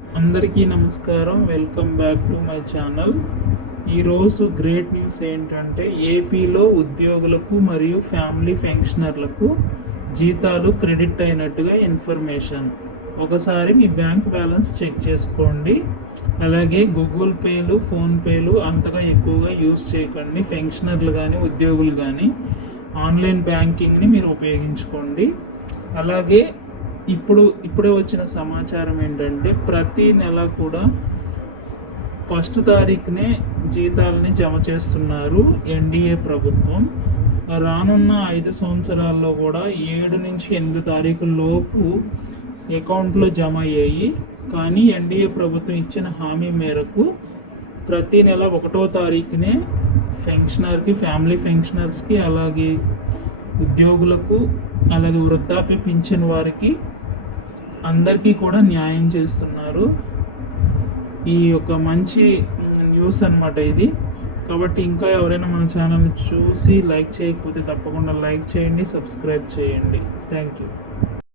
అందరికీ నమస్కారం. Welcome back to my channel. ఈరోజు గ్రేట్ న్యూస్ ఏంటంటే ఏపీలో ఉద్యోగులకు మరియు ఫ్యామిలీ పెన్షనర్లకు జీతాలు క్రెడిట్ అయినట్టుగా ఇన్ఫర్మేషన్. ఒకసారి మీ బ్యాంక్ బ్యాలెన్స్ చెక్ చేసుకోండి. అలాగే గూగుల్ పేలు, ఫోన్పేలు అంతగా ఎక్కువగా యూజ్ చేయకండి. పెన్షనర్లు కానీ ఉద్యోగులు కానీ ఆన్లైన్ బ్యాంకింగ్ని మీరు ఉపయోగించుకోండి. అలాగే ఇప్పుడే వచ్చిన సమాచారం ఏంటంటే ప్రతి నెల కూడా ఫస్ట్ తారీఖునే జీతాలని జమ చేస్తున్నారు ఎన్డీఏ ప్రభుత్వం. రానున్న 5 సంవత్సరాల్లో కూడా 7 నుంచి 8 తారీఖుల లోపు అకౌంట్లో జమ అయ్యాయి. కానీ ఎన్డీఏ ప్రభుత్వం ఇచ్చిన హామీ మేరకు ప్రతి నెల 1వ తారీఖునే పెన్షనర్కి, ఫ్యామిలీ పెన్షనర్స్కి, అలాగే ఉద్యోగులకు, అలాగే వృద్ధాప్య పింఛన్ వారికి అందరికీ కూడా న్యాయం చేస్తున్నారు. ఈ యొక్క మంచి న్యూస్ అన్నమాట ఇది. కాబట్టి ఇంకా ఎవరైనా మన ఛానల్ని చూసి లైక్ చేయకపోతే తప్పకుండా లైక్ చేయండి, సబ్స్క్రైబ్ చేయండి. Thank you.